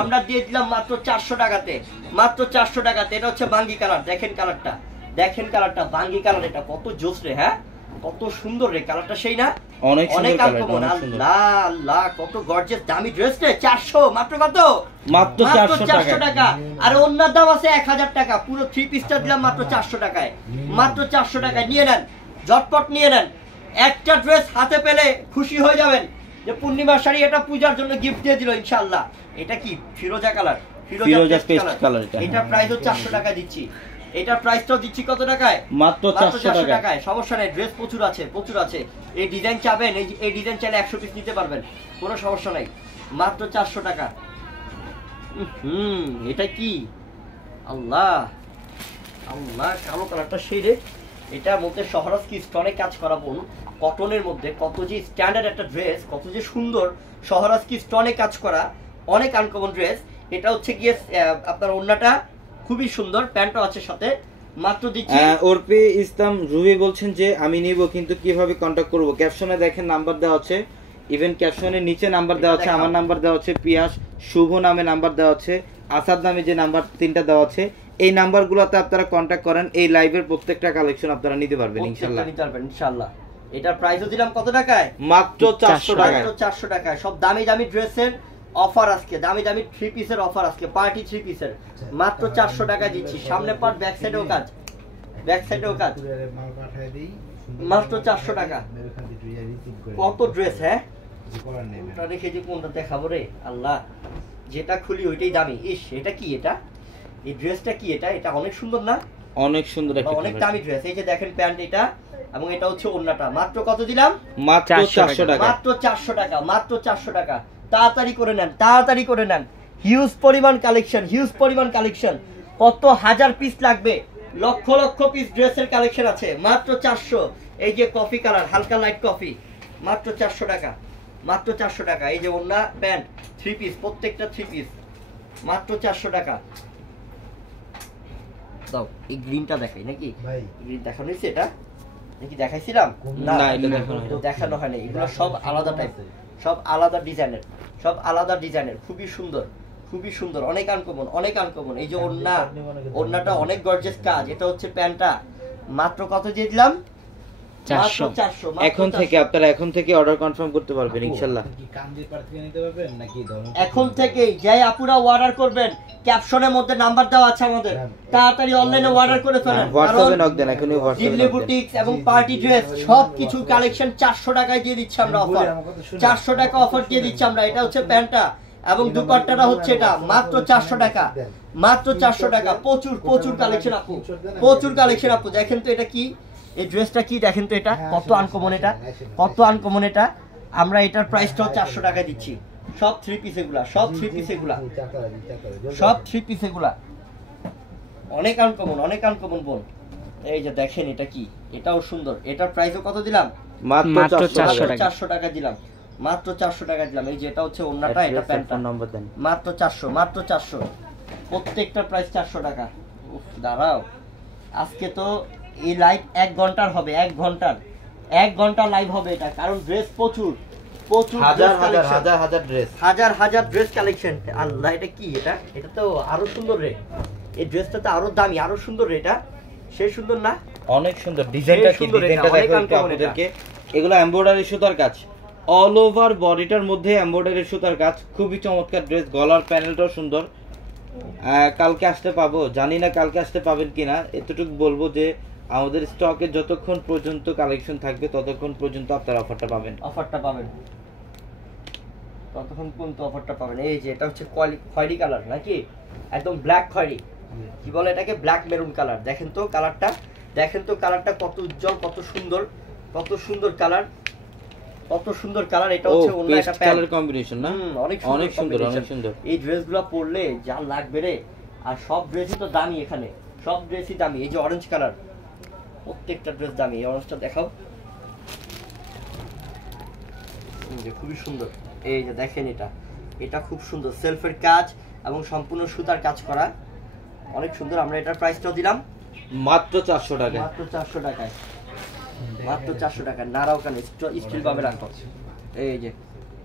আমরা দিয়ে দিলাম মাত্র 400 টাকাতে, মাত্র 400 টাকাতে। এটা হচ্ছে বাঙ্গি কালার, দেখেন কালারটা, দেখেন কালারটা, বাঙ্গি কালার। এটা কত জোস রে, হ্যাঁ কত সুন্দর রে কালারটা, সেই না? অনেক সুন্দর কালার, আল্লাহ আল্লাহ কত গর্জিয়াস দামি ড্রেস রে। 400 মাত্র, কত? মাত্র 400 টাকা। আর অন্যার দাম আছে 1000 টাকা। পুরো 3 পিসটা দিলাম মাত্র 400 টাকায়, মাত্র 400 টাকায়। নিয়ে নেন, ঝটপট নিয়ে নেন। একটা ড্রেস হাতে পেলে খুশি হয়ে যাবেন যে পূর্ণিমার শাড়ি এটা পূজার জন্য গিফট দিয়ে দিল ইনশাআল্লাহ। এটা কি ফিরোজা কালার, ফিরোজা পেস্ট কালার। এটা প্রাইস হচ্ছে 400 টাকা দিচ্ছি। এটার প্রাইসটাও দিচ্ছি কত টাকায়? মাত্র 400 টাকায়। সমস্যা নেই, ড্রেস প্রচুর আছে, প্রচুর আছে। এই ডিজাইন চাবেন, এই ডিজাইন চাইলে 100 পিস নিতে পারবেন, কোনো সমস্যা নাই। মাত্র 400 টাকা। এটা কি আল্লাহ আল্লাহ, কালো কালারটা সেই রে। এটার মধ্যে শহরাজ কি স্টোনে কাজ করা, বোন কটনের মধ্যে, কত যে স্ট্যান্ডার্ড একটা ড্রেস, কত যে সুন্দর। শহরাজ কি স্টোনে কাজ করা, অনেক আনকমন ড্রেস। এটা হচ্ছে গিয়ে আপনার ওড়নাটা খুবই সুন্দর, প্যান্টও আছে সাথে। মাত্র দিচ্ছি। ওরপি ইসলাম রুবি বলছেন যে আমি নিব, কিন্তু কিভাবে কন্টাক্ট করব? ক্যাপশনে দেখেন নাম্বার দেওয়া আছে, ইভেন ক্যাপশনের নিচে নাম্বার দেওয়া আছে, আমার নাম্বার দেওয়া আছে, পিয়াস শুভ নামে নাম্বার দেওয়া আছে, আসাদ নামে যে নাম্বার 3টা দেওয়া আছে, এই নাম্বারগুলোতে আপনারা কন্টাক্ট করেন। এই লাইভের প্রত্যেকটা কালেকশন আপনারা নিতে পারবেন ইনশাআল্লাহ, নিতে পারবেন ইনশাআল্লাহ। এটার প্রাইসও দিলাম কত টাকায়? মাত্র 400 টাকায়। 400 টাকায়। সব দামি দামি ড্রেসের অফার আজকে, দামি দামি 3 পিসের অফার আজকে, পার্টি 3 পিসের মাত্র 400 টাকায় দিচ্ছি। সামনে পার্ট, ব্যাক সাইডেও কাজ, ব্যাক সাইডেও কাজ, মাত্র 400 টাকা। কত ড্রেস, হ্যাঁ কোনটা রেখে যে কোনটা দেখাবো রে আল্লাহ, যেটা খুলি ওইটাই দামি। ইস, এটা কি? এটা এই ড্রেসটা কি? এটা এটা অনেক সুন্দর না? অনেক সুন্দর, অনেক দামি ড্রেস। এই যে দেখেন প্যান্ট এটা, এবং এটা হচ্ছে ওড়নাটা। মাত্র কত দিলাম? মাত্র 400 টাকা, মাত্র 400 টাকা, মাত্র 400 টাকা। তাড়াতাড়ি করে নেন, তাড়াতাড়ি করে নেন। হিউজ পরিমাণ কালেকশন, হিউজ পরিমাণ কালেকশন। কত হাজার পিস লাগবে, লক্ষ লক্ষ পিস ড্রেসের কালেকশন আছে। মাত্র 400। এই যে কফি কালার, হালকা লাইট কফি, মাত্র 400 টাকা, মাত্র 400 টাকা। এই যে ওড়না, প্যান্ট 3 পিস, প্রত্যেকটা 3 পিস, মাত্র 400 টাকা। দাও এই গ্রিনটা দেখাই নাকি? গ্রিন দেখানো হয়েছে এটা নাকি? দেখাইছিলাম না, এটা দেখানো হয় না। এগুলো সব আলাদা টাইপ, সব আলাদা ডিজাইনের, সব আলাদা ডিজাইনের। খুবই সুন্দর, খুবই সুন্দর, অনেক আনকমন, অনেক আনকমন। এই যে ওড়না, ওড়নাটা অনেক গর্জিয়াস কাজ। এটা হচ্ছে প্যান্টটা। মাত্র কত দিয়ে দিলাম? 400। এখন থেকে আপনারা এখন থেকে অর্ডার কনফার্ম করতে পারবেন ইনশাআল্লাহ। এখন থেকেই যে আপুরা অর্ডার করবেন, ক্যাপশনের মধ্যে নাম্বার দেওয়া আছে আমাদের, তাড়াতাড়ি অনলাইনে অর্ডার করে ফেলেন। হোয়াটসঅ্যাপে নক দেন, এখনই হোয়াটসঅ্যাপে জিবলি বুটিক্স এবং পার্টি ড্রেস সব কিছু কালেকশন 400 টাকায় দিয়ে দিচ্ছি আমরা অফার। 400 টাকা অফার দিয়ে দিচ্ছি আমরা। এটা হচ্ছে প্যান্টটা এবং দুপাট্টাটা হচ্ছে এটা, মাত্র 400 টাকা, মাত্র 400 টাকা। প্রচুর প্রচুর কালেকশন আপু, প্রচুর কালেকশন আপু। দেখেন তো এটা কি, এই ড্রেসটা কি দেখেন তো, এটা কত আনকমন, এটা কত আনকমন। এটা আমরা এটার প্রাইসটাও 400 টাকা দিচ্ছি। সব 3 পিস এগুলা, সব 3 পিস এগুলা, সব 3 পিস এগুলা, অনেক আনকমন, অনেক আনকমন বোন। এই যে দেখেন এটা কি, এটাও সুন্দর। এটার প্রাইসও কত দিলাম? মাত্র 400 টাকা দিলাম, মাত্র 400 টাকা দিলাম। এই যে এটা হচ্ছে ওড়নাটা, এটা প্যান্টটা, নম্বর দেন। মাত্র 400, মাত্র 400। প্রত্যেকটা প্রাইস 400 টাকা। উফ, দাঁড়াও, আজকে তো এই লাইভ 1 ঘন্টার হবে, 1 ঘন্টা লাইভ হবে এটা, কারণ ড্রেস প্রচুর, প্রচুর হাজার হাজার হাজার হাজার ড্রেস, হাজার হাজার ড্রেস কালেকশন। আল্লাহ, এটা কি? এটা এটা তো আরো সুন্দর রে। এই ড্রেসটা তো আরো দামি, আরো সুন্দর রে। এটা সেই সুন্দর না? অনেক সুন্দর। ডিজাইনটা কি? ডিজাইনটা দেখো একটু আপনাদেরকে। এগুলো এমব্রয়ডারি সুতার কাজ, অল ওভার বডিটার মধ্যে এমব্রয়ডারি সুতার কাজ, খুবই চমৎকার ড্রেস। গলার প্যানেলটাও সুন্দর। কালকে আসতে পাবো, জানি না কালকে আসতে পাবেন কিনা। এতটুকু বলবো যে আমাদের স্টকে যতক্ষণ পর্যন্ত কালেকশন থাকবে ততক্ষণ পর্যন্ত আপনারা অফারটা পাবেন, অফারটা পাবেন, ততক্ষণ পর্যন্ত অফারটা পাবেন। এই যে এটা হচ্ছে খয়েরি কালার নাকি, একদম ব্ল্যাক খয়েরি, কি বলে এটাকে, ব্ল্যাক মেরুন কালার। দেখেন তো কালারটা, দেখেন তো কালারটা কত উজ্জ্বল, কত সুন্দর, কত সুন্দর কালার, কত সুন্দর কালার। এটা হচ্ছে অন্য একটা কালার কম্বিনেশন না? অনেক সুন্দর, অনেক সুন্দর। এই ড্রেসগুলো পরলে যা লাগবে রে। আর সব ড্রেসই তো দামি, এখানে সব ড্রেসই দামি। এই যে অরেঞ্জ কালার, প্রত্যেকটা ড্রেস দামি। এই অরেঞ্জটা দেখাও, খুবই সুন্দর। এই যে দেখেন এটা, এটা খুব সুন্দর, সেলফের কাজ এবং সম্পূর্ণ সুতার কাজ করা, অনেক সুন্দর। আমরা এটার প্রাইসটাও দিলাম মাত্র 400 টাকা, মাত্র 400 টাকায়, মাত্র 400 টাকা। নাড়াও কেন, স্টিল পাবে রাখো। এই যে,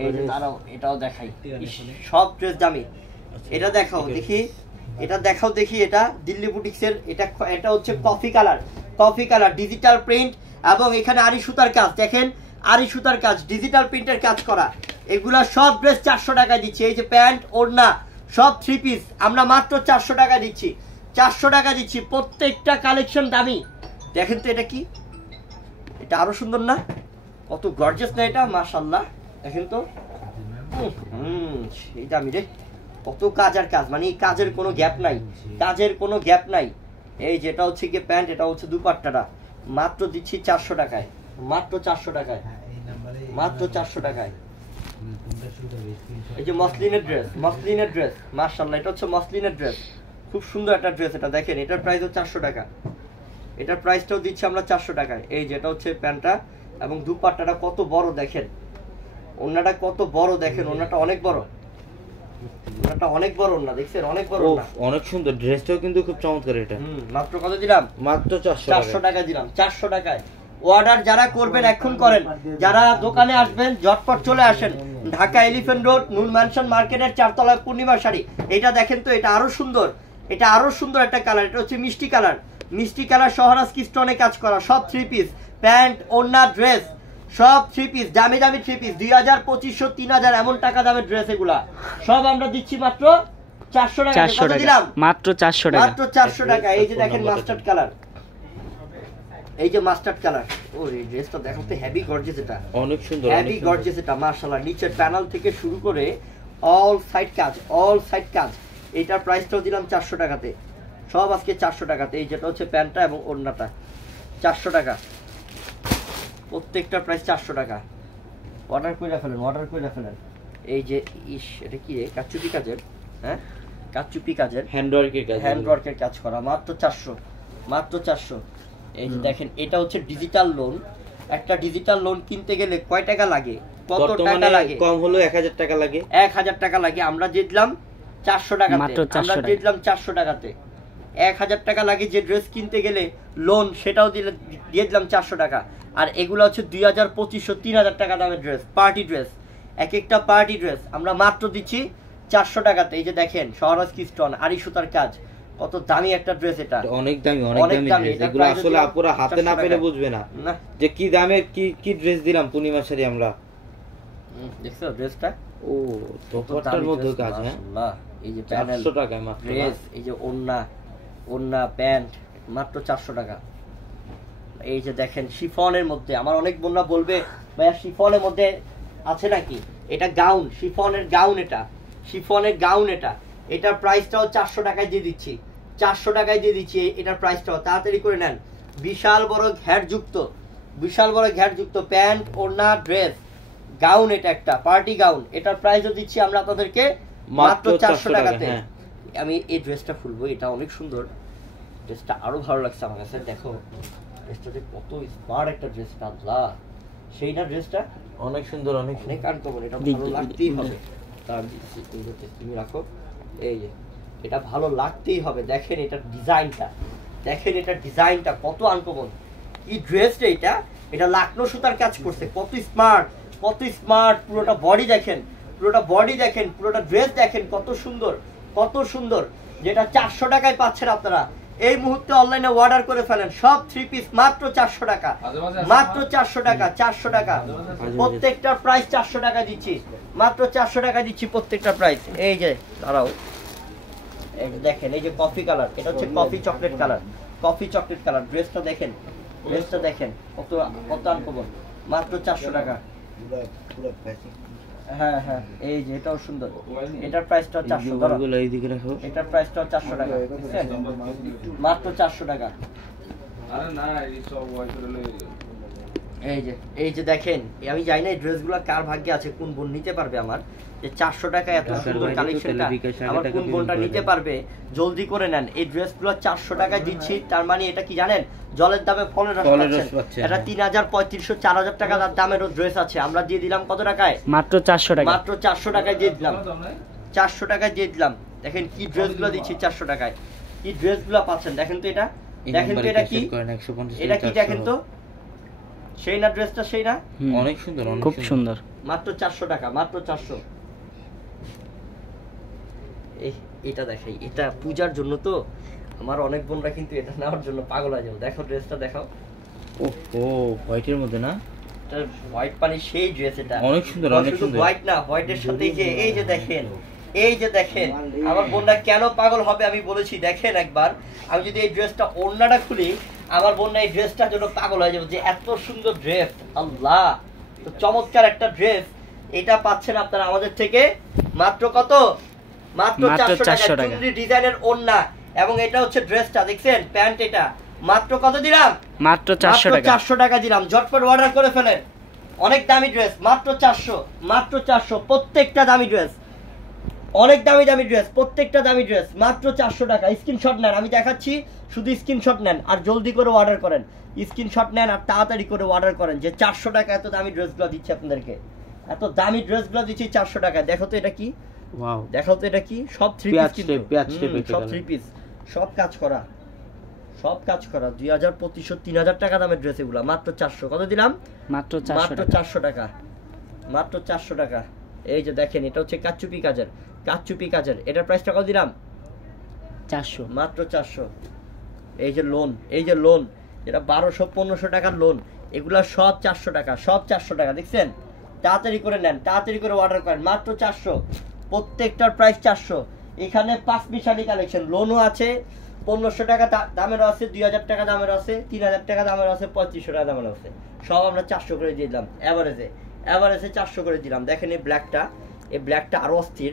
এই যে নাড়াও, এটাও দেখাই। সব ড্রেস দামি, এটা দেখাও দেখি, এটা দেখাও দেখি, এটা দিল্লি বুটিক্সের, এটা হচ্ছে কফি কালার ডিজিটাল প্রিন্ট, এবং এখানে আরি সুতার কাজ দেখেন, আরি সুতার কাজ, ডিজিটাল প্রিন্টের কাজ করা। এগুলা সব ড্রেস 400 টাকায় দিচ্ছি। এই যে প্যান্ট, ওড়না, সব 3 পিস আমরা মাত্র 400 টাকা দিচ্ছি, 400 টাকা দিচ্ছি। প্রত্যেকটা কালেকশন দামি। দেখেন তো এটা কি, এটা আরো সুন্দর না, কত গর্জিয়াস না এটা, মাশাআল্লাহ। দেখেন তো সেই দামি রে, কত কাজ আর কাজ, মানে কাজের কোনো গ্যাপ নাই, কাজের কোনো গ্যাপ নাই। এই যেটা হচ্ছে কি প্যান্ট, এটা হচ্ছে দুপাট্টাটা, মাত্র দিচ্ছি 400 টাকায়, মাত্র 400 টাকায়, মাত্র 400 টাকায়। এই যে মসলিনের ড্রেস, মাশাআল্লাহ, এটা হচ্ছে মসলিনের ড্রেস, খুব সুন্দর একটা ড্রেস। এটা দেখেন, এটার প্রাইসও 400 টাকা, এটার প্রাইসটাও দিচ্ছি আমরা 400 টাকায়। এই যেটা হচ্ছে প্যান্টটা, এবং দুপাট্টাটা কত বড় দেখেন, ওন্নাটা কত বড় দেখেন, ওন্নাটা অনেক বড়, ওন্নাটা অনেক বড়, ওন্না দেখছেন, অনেক বড় ওন্না, অনেক সুন্দর। ড্রেসটাও কিন্তু খুব চমৎকার। এটা মাত্র কত দিলাম? মাত্র 400 টাকা দিলাম, 400 টাকায়। অর্ডার যারা করবেন এখন করেন, যারা দোকানে আসবেন ঝটপট চলে আসেন। ঢাকা এলিফ্যান্ট রোড নূর ম্যানশন মার্কেটের 4 তলায় পূর্ণিমা শাড়ি। এটা দেখেন তো, এটা আরো সুন্দর, এটা আরো সুন্দর একটা কালার। এটা হচ্ছে মিষ্টি কালার শহরাজ কি স্টোনে কাজ করা, সব 3 পিস, প্যান্ট, ওড়না, ড্রেস, সব 3 পিস, দামি 3 পিস, 2000, 2500, 3000 এমন টাকা দামের ড্রেস। এগুলা সব আমরা দিচ্ছি মাত্র 400 টাকা। কত দিলাম? মাত্র 400 টাকা, মাত্র 400 টাকা। এই যে দেখেন মাস্টার্ড কালার, এই যে মাস্টার্ড কালার, ওরে ড্রেসটা দেখো তো, হেভি গর্জিয়াস, এটা অনেক সুন্দর, হেভি গর্জিয়াস এটা, মাশাআল্লাহ। নিচের প্যানেল থেকে শুরু করে অল সাইড কাজ। এটার প্রাইসটাও দিলাম 400 টাকাতে, সব আজকে 400 টাকাতে। এই যেটা হচ্ছে প্যান্টটা এবং ওড়নাটা 400 টাকা, প্রত্যেকটার প্রাইস 400 টাকা। অর্ডার করে ফেলেন। এই যে এটা কি রে, কাচুপি কাজের, হ্যাঁ কাচুপি কাজের, হ্যান্ডওয়ার্কের কাজ করা, মাত্র 400, মাত্র 400। এই যে দেখেন, এটা হচ্ছে ডিজিটাল লোন। একটা ডিজিটাল লোন কিনতে গেলে কয় টাকা লাগে, কত টাকা লাগে? কম হলো 1000 টাকা লাগে, 1000 টাকা লাগে। আমরা দিয়ে দিলাম 400 টাকাতে, আমরা দিয়ে দিলাম 400 টাকাতে। 1000 টাকা লাগে যে ড্রেস কিনতে গেলে লোন, সেটাও দিয়ে দিলাম 400 টাকা। আর এগুলো হচ্ছে 2000, 2500, 3000 টাকা দামের ড্রেস, পার্টি ড্রেস, এক একটা পার্টি ড্রেস আমরা মাত্র দিচ্ছি 400 টাকাতে। এই যে দেখেন, শহরাজ কি স্টোন, আরি সুতার কাজ, কত দামি একটা ড্রেস। এটা অনেক দামি, এগুলো আসলে আপুরা হাতে না পেলে বুঝবে না যে কি দামে কি ড্রেস দিলাম পূর্ণিমা শাড়ি আমরা। দেখছো ড্রেসটা, ও দোপাট্টার মধ্যে কাজ, হ্যাঁ এই যে প্যানেল 400 টাকায় মাত্র ড্রেস, এই যে ওড়না প্যান্ট, মাত্র 400 টাকা। এই যে দেখেন শিফনের মধ্যে, আমার অনেক বোনরা বলবে ভাইয়া শিফনের মধ্যে আছে নাকি, এটা গাউন, শিফনের গাউন, এটার প্রাইসটাও 400 টাকায় দিয়ে দিচ্ছি, 400 টাকায় দিয়ে দিচ্ছি এটার প্রাইসটাও। তাড়াতাড়ি করে নেন। বিশাল বড় ঘ্যাটযুক্ত প্যান্ট, ওড়না, ড্রেস, গাউন, এটা একটা পার্টি গাউন। এটার প্রাইসও দিচ্ছি আমরা আপনাদেরকে মাত্র 400 টাকাতে। আমি এই ড্রেসটা খুলবো, এটা অনেক সুন্দর, ড্রেসটা আরো ভালো লাগছে আমার কাছে। দেখো ড্রেসটা কত স্মার্ট একটা ড্রেস, আল্লাহ সেই না ড্রেসটা অনেক সুন্দর, অনেক আনকমন, এটা ভালো লাগতেই হবে। তুমি রাখো, এই যে এটা ভালো লাগতেই হবে। দেখেন এটার ডিজাইনটা কত আনকমন, কি ড্রেস এটা লাকনো সুতার কাজ করছে, কত স্মার্ট, পুরোটা বডি দেখেন, পুরোটা ড্রেস দেখেন, কত সুন্দর, যেটা 400 টাকায় পাচ্ছেন আপনারা। এই মুহূর্তে অনলাইনে অর্ডার করে ফেলেন, সব 3 পিস মাত্র 400 টাকা, মাত্র 400 টাকা। প্রত্যেকটার প্রাইস 400 টাকা দিচ্ছি, মাত্র 400 টাকা দিচ্ছি প্রত্যেকটার প্রাইস। এই যে দাঁড়াও, এই দেখেন, এই যে কফি কালার, এটা হচ্ছে কফি চকলেট কালার, ড্রেসটা দেখেন কত আনকমন, মাত্র 400 টাকা। হ্যাঁ, এই যে এটাও সুন্দর, এটার প্রাইসটাও 400 টাকা, এটার প্রাইসটাও 400 টাকা, মাত্র 400 টাকা। এই যে দেখেন, আমি জানি না এই ড্রেসগুলো কার ভাগ্যে আছে, কোন বোন নিতে পারবে আমার, যে 400 টাকায় এত সুন্দর কালেকশনটা আমার কোন বোনটা নিতে পারবে, জলদি করে নেন। এই ড্রেসগুলো 400 টাকায় দিচ্ছি, তার মানে এটা কি জানেন, জলের দামে ফলের রস পাচ্ছেন। এটা 3000, 3500, 4000 টাকা দামেরও ড্রেস আছে, আমরা দিয়ে দিলাম কত টাকায়, মাত্র 400 টাকা, মাত্র 400 টাকায় দিয়ে দিলাম, 400 টাকায় দিয়ে দিলাম। দেখেন কি ড্রেসগুলো দিচ্ছি 400 টাকায়, কি ড্রেসগুলো পাচ্ছেন। দেখেন তো এটা কি, এটা কি দেখেন তো, সেই না ড্রেসটা, সেই না, অনেক সুন্দর, খুব সুন্দর, মাত্র 400 টাকা, মাত্র 400। এটা দেখাই, এটা পূজার জন্য তো আমার অনেক বোনরা কিন্তু এটা নেওয়ার জন্য পাগল হয়ে যাবে। দেখো ড্রেসটা দেখাও। ও হোয়াইটের মধ্যে না, এটা হোয়াইট পানি সেই ড্রেস, এটা অনেক সুন্দর, অনেক সুন্দর। হোয়াইট না, হোয়াইটের সাথে এই যে দেখেন, এই যে দেখেন আমার বোনরা কেন পাগল হবে আমি বলেছি। দেখেন একবার, আমি যদি এই ড্রেসটা ওড়নাটা খুলি আমার বোনরা এই ড্রেসটার জন্য পাগল হয়ে যাবে যে এত সুন্দর ড্রেস। আল্লাহ, তো চমৎকার একটা ড্রেস। এটা পাচ্ছেন আপনারা আমাদের থেকে মাত্র কত? মাত্র 400 টাকা। চুনরি ডিজাইনের ওড়না এবং এটা হচ্ছে ড্রেসটা, দেখছেন প্যান্ট, এটা মাত্র কত দিলাম? মাত্র 400 টাকা। 400 টাকা দিলাম। ঝটপট অর্ডার করে ফেলেন। অনেক দামি ড্রেস, মাত্র 400, মাত্র 400। প্রত্যেকটা দামি ড্রেস, অনেক দামি দামি ড্রেস, প্রত্যেকটা দামি ড্রেস, মাত্র 400 টাকা। স্ক্রিনশট নেন, আমি দেখাচ্ছি, শুধু স্ক্রিনশট নেন আর জলদি করে অর্ডার করেন। স্ক্রিনশট নেন আর তাড়াতাড়ি করে অর্ডার করেন যে 400 টাকা এত দামি ড্রেসগুলো দিচ্ছে আপনাদেরকে, এত দামি ড্রেসগুলো দিচ্ছি 400 টাকা। দেখো তো এটা কি, ওয়াও, দেখো তো এটা কি, সব থ্রি পিস, সব থ্রি পিস, সব কাজ করা, সব কাজ করা। 2000, 3000 টাকা দামের ড্রেস এগুলো, মাত্র 400। কত দিলাম? মাত্র 400 টাকা, মাত্র 400 টাকা। এই যে দেখেন, এটা হচ্ছে কাচুপি কাজের, কাচুপি কাজের। এটার প্রাইসটা কত দিলাম? 400, মাত্র 400। এই যে লোন, এই যে লোন, এটা 1200-1500 টাকার লোন, এগুলা সব 400 টাকা, সব 400 টাকা। দেখছেন? তাড়াতাড়ি করে নেন, তাড়াতাড়ি করে অর্ডার করেন, মাত্র 400। প্রত্যেকটার প্রাইস 400। এখানে 5 মিশালি কালেকশন, লোনও আছে, 1500 টাকা দামেরও আছে, 2000 টাকা দামেরও আছে, 3000 টাকা দামেরও আছে, 3500 টাকা দামেরও আছে। সব আমরা 400 করে দিয়ে দিলাম এভারেজে, এভারেজে 400 করে দিলাম। দেখেন এই ব্ল্যাকটা, এই ব্ল্যাকটা আরো অস্থির,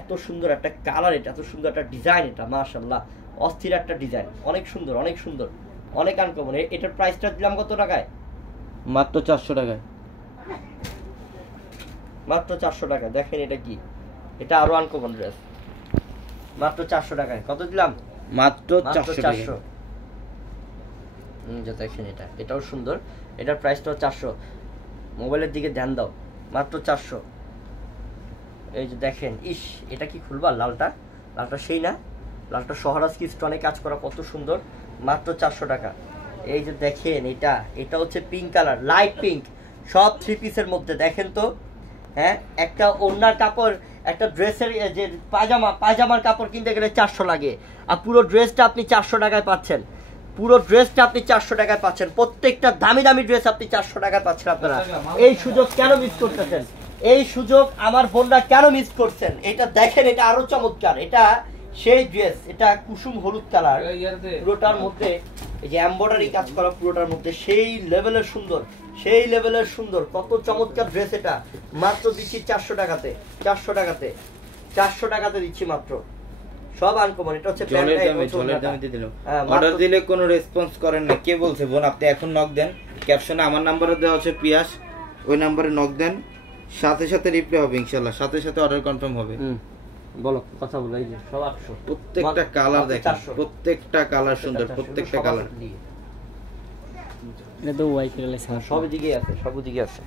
এত সুন্দর একটা কালার, এটা এত সুন্দর একটা ডিজাইন, এটা মাশাআল্লাহ অস্থির একটা ডিজাইন, অনেক সুন্দর, অনেক সুন্দর, অনেক আনকমন। এটার প্রাইসটা দিলাম কত টাকায়? মাত্র 400 টাকায়, মাত্র 400 টাকা। দেখেন এটা কি, এটা আরো আনকমন ড্রেস, মাত্র 400 টাকায়। কত দিলাম? মাত্র 400। যে দেখেন এটা, এটাও সুন্দর, এটার প্রাইসটাও 400। মোবাইলের দিকে ধ্যান দাও, মাত্র 400। এই যে দেখেন, ইস এটা কি খুলবা, লালটা, লালটা সেই না, লালটা সহারাজ কি স্টোনে কাজ করা, কত সুন্দর, মাত্র 400 টাকা। এই যে দেখেন এটা, এটা হচ্ছে পিঙ্ক কালার, লাইট পিঙ্ক, সব থ্রি পিসের মধ্যে। দেখেন তো, হ্যাঁ, একটা ওড়নার কাপড়, একটা ড্রেসের যে পায়জামার কাপড় কিনতে গেলে 400 লাগে, আর পুরো ড্রেসটা আপনি 400 টাকায় পাচ্ছেন, পুরো ড্রেসটা আপনি 400 টাকায় পাচ্ছেন। প্রত্যেকটা দামি দামি ড্রেস আপনি 400 টাকায় পাচ্ছেন। আপনারা এই সুযোগ কেন মিস করতেছেন? এই সুযোগ আমার বোনরা কেন মিস করছেন? এটা দেখেন, এটা আরো চমৎকার, এটা সেই ড্রেস, এটা কুসুম হলুদ কালার, পুরোটার মধ্যে এই যে এমব্রয়ডারি কাজ করা, পুরোটার মধ্যে সেই লেভেলের সুন্দর, সেই লেভেলের সুন্দর, কত চমৎকার ড্রেস। এটা মাত্র দিচ্ছি 400 টাকাতে, 400 টাকাতে, 400 টাকাতে দিচ্ছি মাত্র। সব আনকমন। এটা হচ্ছে জলের দামে দিয়ে দিলাম। অর্ডার দিলে কোনো রেসপন্স করেন না, কে বলছে বোন? আপনি এখন নক দেন, ক্যাপশনে আমার নাম্বারে দেওয়া আছে পিয়াস, ওই নাম্বারে নক দেন, সাথে সাথে রিপ্লাই হবে ইনশাআল্লাহ, সাথে সাথে অর্ডার কনফার্ম হবে। বলো, কথা বলো। এই যে সব 800। প্রত্যেকটা কালার দেখেন, প্রত্যেকটা কালার সুন্দর, প্রত্যেকটা কালার। এটা তো ওয়াই কালার, সব দিকে আছে, সব দিকে আছে।